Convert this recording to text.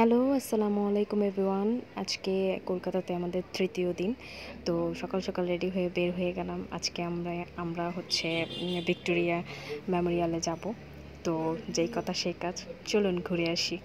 Hello, আসসালামু আলাইকুম everyone. আজকে কলকাতাতে আমাদের ৩য় দিন। তো সকাল, সকাল রেডি হয়ে বের হয়ে গেলাম। আজকে আমরা হচ্ছে ভিক্টোরিয়া মেমোরিয়ালে যাবো। তো যেই কথা সেই কাজ। চলুন ঘুরে আসি।